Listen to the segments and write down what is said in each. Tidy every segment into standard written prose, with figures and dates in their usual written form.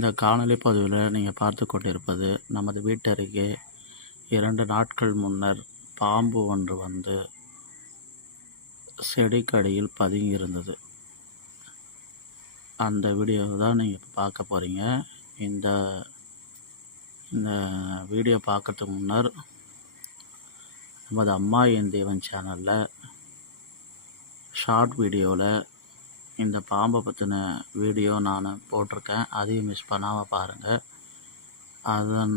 இந்த காணொளி பதிவில் நீங்கள் பார்த்து கொண்டிருப்பது நமது வீட்டருகே 2 நாட்கள் முன்னர் பாம்பு ஒன்று வந்து செடிக்கடியில் பதுங்கியிருந்தது. அந்த வீடியோ தான் நீங்கள் பார்க்க போகிறீங்க. இந்த இந்த வீடியோ பார்க்கறதுக்கு முன்னர் நமது அம்மா என் தேவன் சேனலில் ஷார்ட் வீடியோவில் இந்த பாம்பை பற்றின வீடியோ நான் போட்டிருக்கேன். அதையும் மிஸ் பண்ணாமல் பாருங்கள். அதன்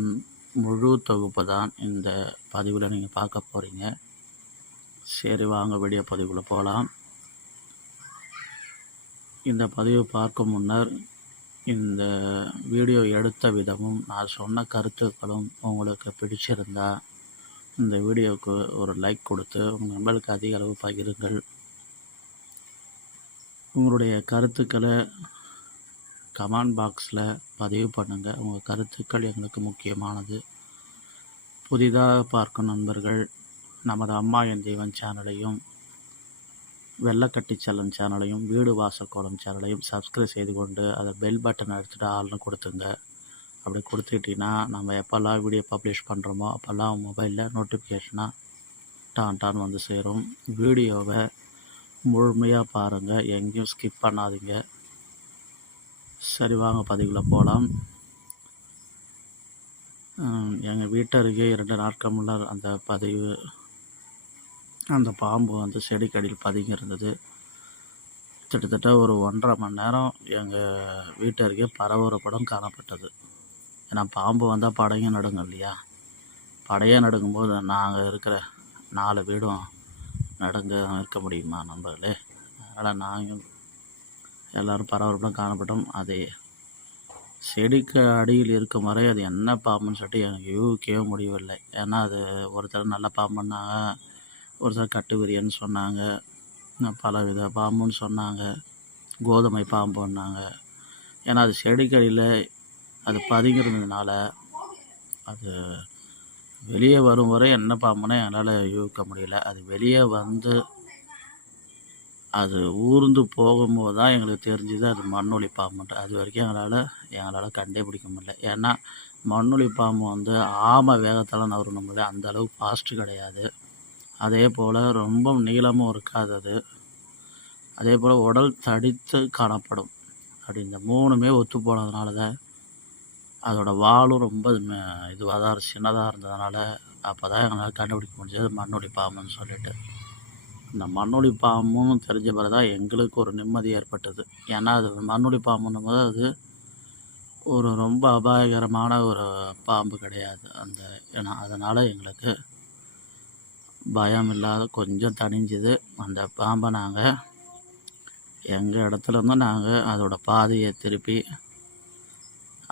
முழு தொகுப்பு தான் இந்த பதிவில் நீங்கள் பார்க்க போகிறீங்க. சரி, வாங்க வீடியோ பதிவுக்குள்ளே போகலாம். இந்த பதிவு பார்க்கும் முன்னர் இந்த வீடியோ எடுத்த விதமும் நான் சொன்ன கருத்துக்களும் உங்களுக்கு பிடிச்சிருந்தா இந்த வீடியோவுக்கு ஒரு லைக் கொடுத்து உங்கள் நண்பர்களுக்கு அதிக அளவு பகிருங்கள். உங்களுடைய கருத்துக்களை கமெண்ட் பாக்ஸில் பதிவு பண்ணுங்கள். உங்கள் கருத்துக்கள் எங்களுக்கு முக்கியமானது. புதிதாக பார்க்கும் நண்பர்கள் நமது அம்மா என் தெய்வன் சேனலையும் வெள்ளக்கட்டி செல்லம் சேனலையும் வீடு வாசக்கோலம் சேனலையும் சப்ஸ்கிரைப் செய்து கொண்டு அதை பெல் பட்டன் அழுத்திட்டு ஆள்னு கொடுத்துங்க. அப்படி கொடுத்துக்கிட்டிங்கன்னா நம்ம எப்போல்லாம் வீடியோ பப்ளிஷ் பண்ணுறோமோ அப்போல்லாம் மொபைலில் நோட்டிஃபிகேஷனாக டான் வந்து சேரும். வீடியோவை முழுமையாக பாருங்கள், எங்கேயும் ஸ்கிப் பண்ணாதீங்க. சரி, வாங்க பதிவில் போகலாம். எங்கள் வீட்டருகே 2 நாட்கள் முன்னர் அந்த பாம்பு வந்து செடிக்கடியில் பதுங்கி இருந்தது. கிட்டத்தட்ட ஒரு 1.5 மணி நேரம் எங்கள் வீட்டருகே பரபரப்புடன் காணப்பட்டது. ஏன்னா பாம்பு வந்தால் படையும் நடுங்க இல்லையா? படையே நடுங்கும்போது நாங்கள் இருக்கிற 4 வீடும் நடுங்க இருக்க முடியுமா நண்பர்களே? அதனால் நாங்கள் எல்லோரும் பரபரப்புடன் காணப்பட்டோம். அது செடிக்கு அடியில் இருக்கும் வரை அது என்ன பாம்புன்னு சொல்லிட்டு எனக்கு யூகிக்கவே முடியவில்லை. ஏன்னா அது ஒருத்தர் நல்ல பாம்புன்னாங்க, ஒருத்தர் கட்டுவிரியன்னு சொன்னாங்க, பலவித பாம்புன்னு சொன்னாங்க, கோதுமை பாம்புன்னாங்க. ஏன்னா அது செடிக்கடியில் அது பதுங்கிறதுனால அது வெளியே வரும் வரை என்ன பாம்புன்னா என்னால் யூகிக்க முடியல. அது வெளியே வந்து அது ஊர்ந்து போகும்போது தான் எங்களுக்கு தெரிஞ்சுது அது மண்ணொலி பாம்புன்ட்டு. அது வரைக்கும் எங்களால் கண்டுபிடிக்க முடியல. ஏன்னா மண்ணொலி பாம்பு வந்து ஆமை வேகத்தில் நவரணும் இல்லை, அந்த அளவுக்கு ஃபாஸ்ட்டு கிடையாது. அதே போல் ரொம்ப நீளமும் இருக்காது. அதே போல் உடல் தடித்து காணப்படும். அப்படி இந்த 3மே ஒத்து போனதுனால தான் அதோடய வாலும் ரொம்ப இதுவாக தான் சின்னதாக இருந்ததுனால அப்போ தான் எங்களால் கண்டுபிடிக்க முடிஞ்சது மண்ணொலி பாம்புன்னு சொல்லிட்டு. இந்த மண்ணொலி பாம்பும் தெரிஞ்ச பிறகு தான் எங்களுக்கு ஒரு நிம்மதி ஏற்பட்டது. ஏன்னா அது மண்ணொலி பாம்புன்னும் போது அது ஒரு ரொம்ப அபாயகரமான ஒரு பாம்பு கிடையாது. ஏன்னா அதனால் எங்களுக்கு பயம் இல்லாத கொஞ்சம் தணிஞ்சுது. அந்த பாம்பை நாங்கள் எங்கள் இடத்துலேருந்து நாங்கள் அதோட பாதையை திருப்பி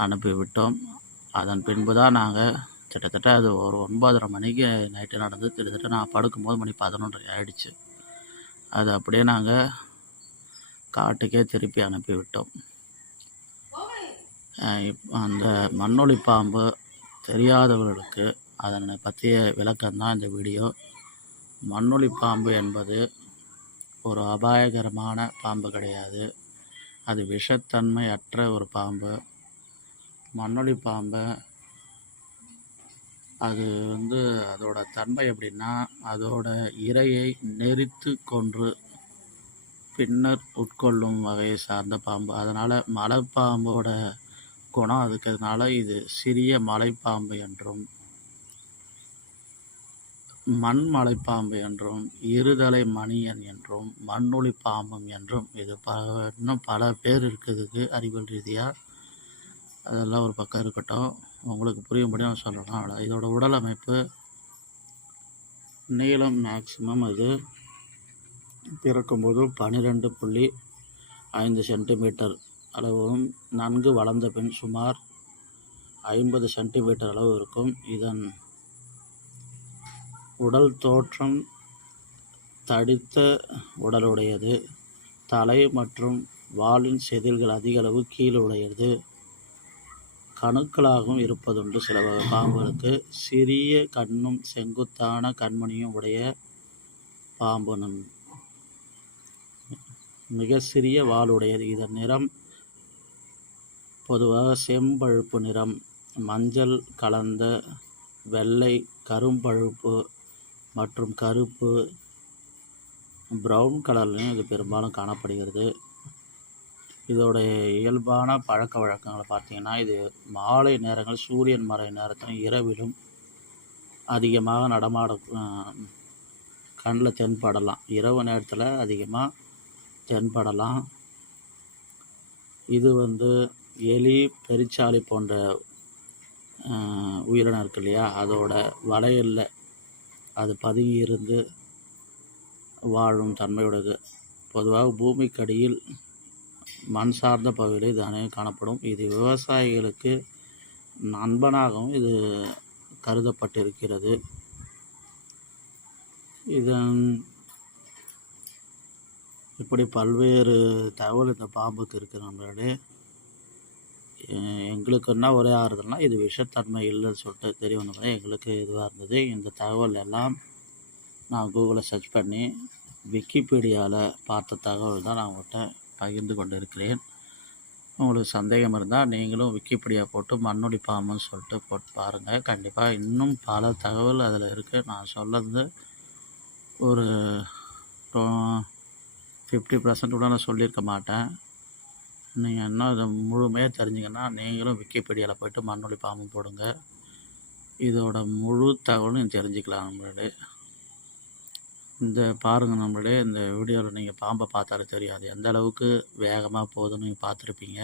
அனுப்பிவிட்டோம். அதன் பின்பு தான் நாங்கள் கிட்டத்தட்ட அது ஒரு 9:30 மணிக்கு நைட்டு நடந்து, கிட்டத்தட்ட நான் படுக்கும்போது மணி 11:30 ஆகிடுச்சு. அது அப்படியே நாங்கள் காட்டுக்கே திருப்பி அனுப்பிவிட்டோம். அந்த மண்ணொலி பாம்பு தெரியாதவர்களுக்கு அதனை பற்றிய விளக்கம்தான் இந்த வீடியோ. மண்ணொலி பாம்பு என்பது ஒரு அபாயகரமான பாம்பு கிடையாது. அது விஷத்தன்மை அற்ற ஒரு பாம்பு. மண்ணொலி பாம்பை அது வந்து அதோட தன்மை எப்படின்னா, அதோட இரையை நெரித்து கொன்று பின்னர் உட்கொள்ளும் வகையை சார்ந்த பாம்பு. அதனால் மலைப்பாம்போட குணம் இருக்கிறதுனால இது சிறிய மலைப்பாம்பு என்றும், மண் மலைப்பாம்பு என்றும், இருதலை மணியன் என்றும், மண்ணொலி பாம்பும் என்றும் இது இன்னும் பல பேர் இருக்குதுக்கு அறிவியல் ரீதியாக. அதெல்லாம் ஒரு பக்கம் இருக்கட்டும், உங்களுக்கு புரியும்படி நான் சொல்லணும். அவ்வளோ. இதோட உடல் அமைப்பு நீளம் மேக்சிமம் அது பிறக்கும்போது 12.5 சென்டிமீட்டர் அளவும், நன்கு வளர்ந்த பின் சுமார் 50 சென்டிமீட்டர் அளவு இருக்கும். இதன் உடல் தோற்றம் தடித்த உடலுடையது. தலை மற்றும் வாலின் செதில்கள் அதிக அளவு கீழுடையது, கணுக்களாகவும் இருப்பதுண்டு. சில வகை பாம்புகளுக்கு சிறிய கண்ணும் செங்குத்தான கண்மணியும் உடைய பாம்பு மிக சிறிய வாலுடையது. இதன் நிறம் பொதுவாக செம்பழுப்பு நிறம், மஞ்சள் கலந்த வெள்ளை, கரும்பழுப்பு மற்றும் கருப்பு, ப்ரௌன் கலர்லையும் இது பெரும்பாலும் காணப்படுகிறது. இதோடைய இயல்பான பழக்க வழக்கங்களை பார்த்திங்கன்னா, இது மாலை நேரங்கள் சூரியன் மறையும் நேரத்திலும் இரவிலும் அதிகமாக கண்ணில் தென்படலாம். இரவு நேரத்தில் அதிகமாக தென்படலாம். இது எலி, பெருச்சாளி போன்ற உயிரினம் இருக்கு இல்லையா, அதோட வளையலில் அது பதுங்கி இருந்து வாழும் தன்மையுடையது. பொதுவாக பூமிக்கடியில் மண் சார்ந்த பகுதியில் இது அநேகம் காணப்படும். இது விவசாயிகளுக்கு நண்பனாகவும் இது கருதப்பட்டிருக்கிறது. இதன் இப்படி பல்வேறு தகவல் இந்த பாம்புக்கு இருக்குது. நம்மளே எங்களுக்குன்னா ஒரே ஆறுதல்னா இது விஷத்தன்மை இல்லைன்னு சொல்லிட்டு தெரியணும். எங்களுக்கு இதுவாக இருந்தது. இந்த தகவல் எல்லாம் நான் கூகுளில் சர்ச் பண்ணி விக்கிபீடியாவில் பார்த்த தகவல் தான் நான் உங்கள்கிட்ட பகிர்ந்து கொண்டு இருக்கிறேன். உங்களுக்கு சந்தேகம் இருந்தால் நீங்களும் விக்கிபீடியா போட்டு மண்ணொலி பாம்புன்னு சொல்லிட்டு போட்டு பாருங்கள். கண்டிப்பாக இன்னும் பல தகவல் அதில் இருக்குது. நான் சொல்கிறது ஒரு 50% கூட நான் சொல்லியிருக்க மாட்டேன். நீங்கள் இன்னும் இதை முழுமையாக தெரிஞ்சிங்கன்னா நீங்களும் விக்கிபீடியாவில் போய்ட்டு மண்ணொலி பாம்பு போடுங்க. இதோட முழு தகவலும் தெரிஞ்சுக்கலாம். நம்மளே பாருங்கள், நம்மளே இந்த வீடியோவில் நீங்கள் பாம்பை பார்த்தாலே தெரியாது எந்த அளவுக்கு வேகமாக போகுதுன்னு நீங்கள் பார்த்துருப்பீங்க.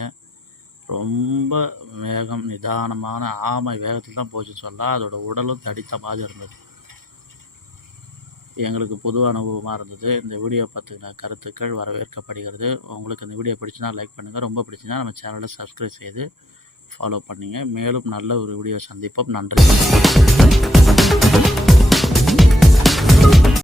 ரொம்ப வேகம், நிதானமான ஆமை வேகத்தில் தான் போச்சுன்னு சொல்லலாம். அதோட உடலும் தடித்த மாதிரி இருந்தது. எங்களுக்கு புது அனுபவமாக இருந்தது. இந்த வீடியோ பற்றின கருத்துக்கள் வரவேற்கப்படுகிறது. உங்களுக்கு இந்த வீடியோ பிடிச்சினா லைக் பண்ணுங்கள். ரொம்ப பிடிச்சினா நம்ம சேனலை சப்ஸ்கிரைப் செய்து ஃபாலோ பண்ணிங்க. மேலும் நல்ல ஒரு வீடியோ சந்திப்போம். நன்றி.